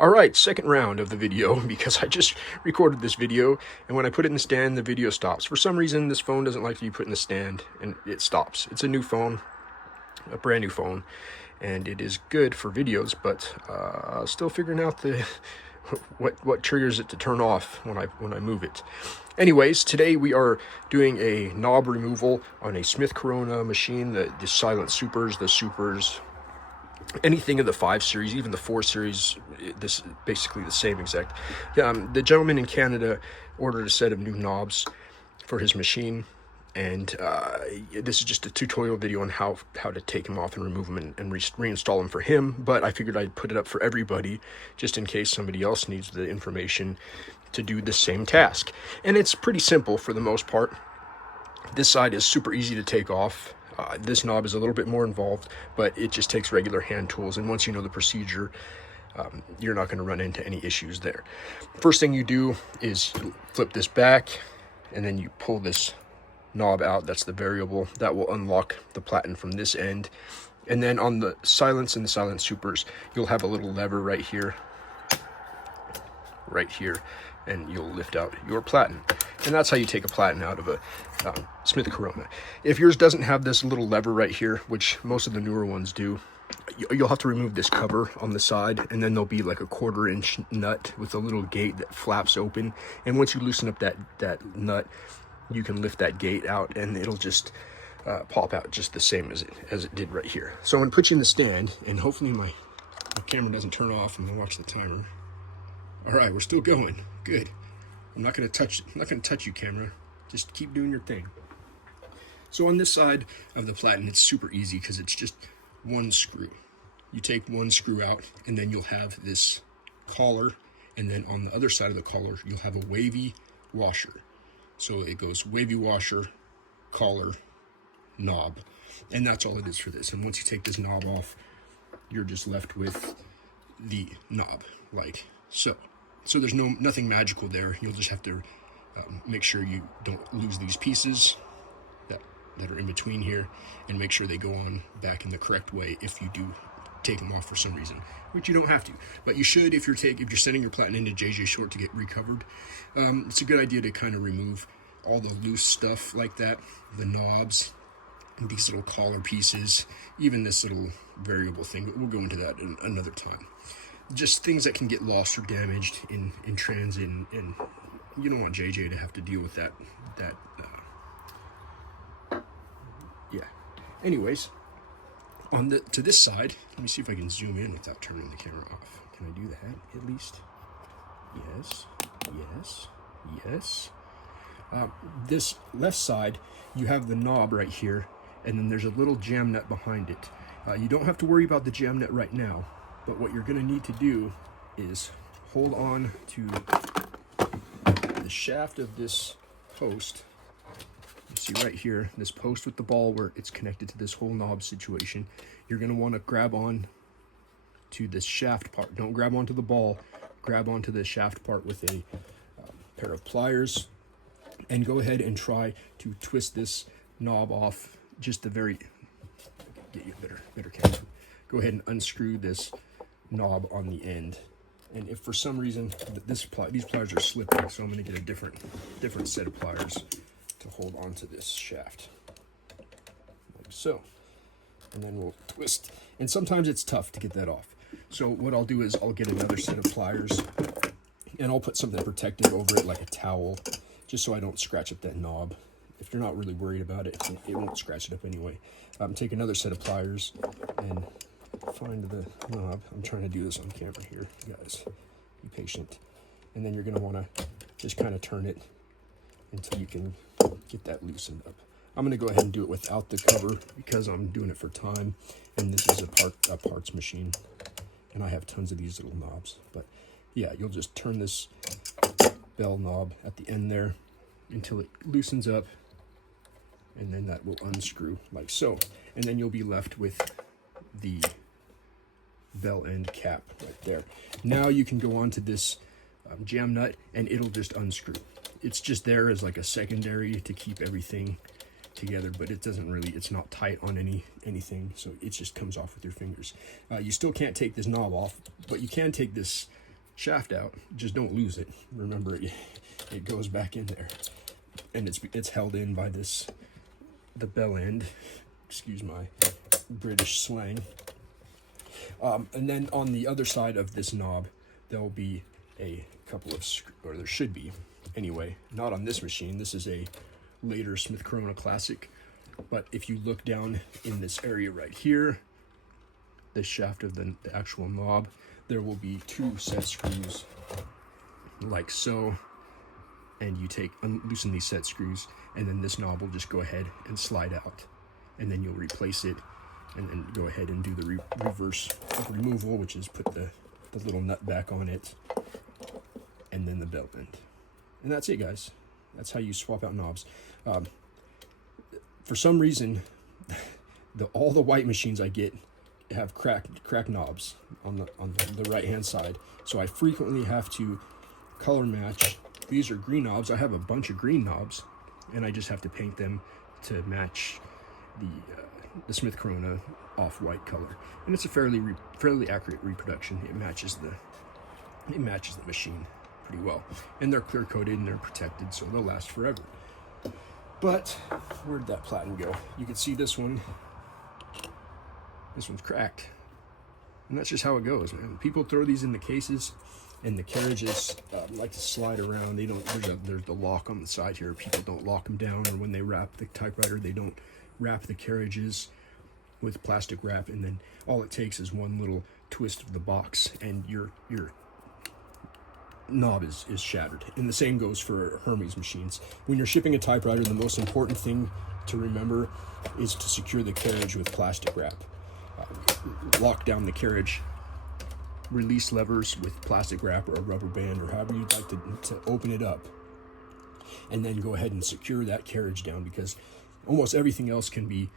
Alright, second round of the video, because I just recorded this video, and when I put it in the stand, the video stops. For some reason, this phone doesn't like to be put in the stand, and it stops. It's a new phone, a brand new phone, and it is good for videos, but still figuring out the what triggers it to turn off when I move it. Anyways, today we are doing a knob removal on a Smith Corona machine, the Silent Supers, the Supers, anything in the 5 series, even the 4 series. This is basically the same exact. The gentleman in Canada ordered a set of new knobs for his machine, and this is just a tutorial video on how to take them off and remove them and reinstall them for him. But I figured I'd put it up for everybody, just in case somebody else needs the information to do the same task. And it's pretty simple for the most part. This side is super easy to take off. This knob is a little bit more involved, but it just takes regular hand tools, and once you know the procedure, you're not going to run into any issues there. First thing you do is flip this back, and then you pull this knob out. That's the variable that will unlock the Platen from this end. And then on the Silents and the Silent Supers, you'll have a little lever right here, and you'll lift out your Platen. And that's how you take a Platen out of a Smith Corona. If yours doesn't have this little lever right here, which most of the newer ones do, you'll have to remove this cover on the side, and then there'll be like a 1/4-inch nut with a little gate that flaps open. And once you loosen up that nut, you can lift that gate out, and it'll just pop out just the same as it did right here. So I'm gonna put you in the stand, and hopefully my camera doesn't turn off, and I'll watch the timer. All right, we're still going. Good. I'm not gonna touch you, camera. Just keep doing your thing. So on this side of the Platen, it's super easy because it's just one screw. You take one screw out, and then you'll have this collar, and then on the other side of the collar, you'll have a wavy washer. So it goes wavy washer, collar, knob, and that's all it is for this. And once you take this knob off, you're just left with the knob, like so. So there's nothing magical there. You'll just have to make sure you don't lose these pieces that are in between here, and make sure they go on back in the correct way if you do take them off for some reason, which you don't have to, but you should if you're sending your Platen into JJ Short to get recovered. It's a good idea to kind of remove all the loose stuff like that, the knobs, and these little collar pieces, even this little variable thing, but we'll go into that in another time. Just things that can get lost or damaged in transit, and you don't want JJ to have to deal with that. Yeah. Anyways, to this side, let me see if I can zoom in without turning the camera off. Can I do that at least? Yes. This left side, you have the knob right here, and then there's a little jam nut behind it. You don't have to worry about the jam nut right now, but what you're going to need to do is hold on to the shaft of this post. You see right here, this post with the ball where it's connected to this whole knob situation. You're going to want to grab on to this shaft part. Don't grab onto the ball. Grab onto the shaft part with a pair of pliers, and go ahead and try to twist this knob off. Just the very, get you a better camera. Go ahead and unscrew this knob on the end. And if for some reason these pliers are slipping, so I'm going to get a different set of pliers to hold onto this shaft, like so. And then we'll twist. And sometimes it's tough to get that off. So what I'll do is I'll get another set of pliers, and I'll put something protective over it, like a towel, just so I don't scratch up that knob. If you're not really worried about it, it won't scratch it up anyway. Take another set of pliers and find the knob. I'm trying to do this on camera here, guys. Be patient. And then you're going to want to just kind of turn it until you can get that loosened up. I'm going to go ahead and do it without the cover because I'm doing it for time, and this is a parts machine, and I have tons of these little knobs. But yeah, you'll just turn this bell knob at the end there until it loosens up, and then that will unscrew like so, and then you'll be left with the bell end cap right there. Now you can go on to this jam nut, and it'll just unscrew. It's just there as like a secondary to keep everything together, but it doesn't really, it's not tight on anything, so it just comes off with your fingers. You still can't take this knob off, but you can take this shaft out. Just don't lose it. Remember, it goes back in there, and it's held in by the bell end. Excuse my British slang. And then on the other side of this knob, there'll be a couple of, or there should be, anyway, not on this machine. This is a later Smith Corona Classic. But if you look down in this area right here, the shaft of the actual knob, there will be 2 set screws like so. And you loosen these set screws, and then this knob will just go ahead and slide out. And then you'll replace it, and then go ahead and do the reverse removal, which is put the little nut back on it, and then the bell end. And that's it, guys. That's how you swap out knobs. For some reason, all the white machines I get have cracked knobs on the right hand side, so I frequently have to color match. These are green knobs. I have a bunch of green knobs, and I just have to paint them to match the Smith Corona off-white color, and it's a fairly accurate reproduction. It matches the machine pretty well, and they're clear coated and they're protected, so they'll last forever. But where'd that platen go? You can see this one's cracked, and that's just how it goes, man. People throw these in the cases, and the carriages like to slide around. They don't. There's the lock on the side here. People don't lock them down, or when they wrap the typewriter, they don't wrap the carriages with plastic wrap, and then all it takes is one little twist of the box, and your knob is shattered. And the same goes for Hermes machines. When you're shipping a typewriter, the most important thing to remember is to secure the carriage with plastic wrap. Lock down the carriage, release levers with plastic wrap or a rubber band, or however you'd like to open it up, and then go ahead and secure that carriage down, because almost everything else can be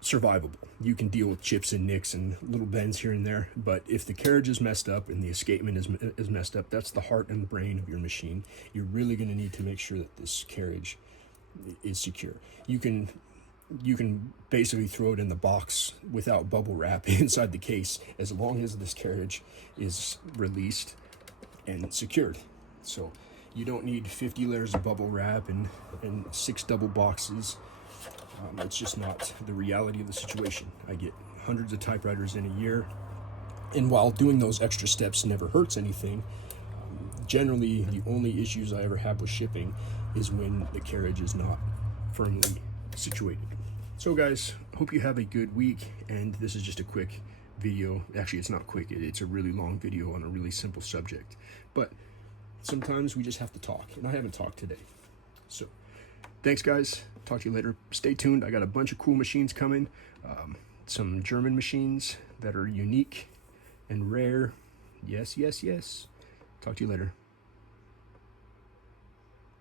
survivable. You can deal with chips and nicks and little bends here and there, but if the carriage is messed up and the escapement is messed up, that's the heart and brain of your machine. You're really going to need to make sure that this carriage is secure. You can basically throw it in the box without bubble wrap inside the case, as long as this carriage is released and secured. So you don't need 50 layers of bubble wrap and 6 double boxes. It's just not the reality of the situation. I get hundreds of typewriters in a year, and while doing those extra steps never hurts anything, generally the only issues I ever have with shipping is when the carriage is not firmly situated. So guys, hope you have a good week, and this is just a quick video. Actually, it's not quick, it's a really long video on a really simple subject, but sometimes we just have to talk, and I haven't talked today. So thanks, guys. Talk to you later. Stay tuned. I got a bunch of cool machines coming. Some German machines that are unique and rare. Yes, yes, yes. Talk to you later.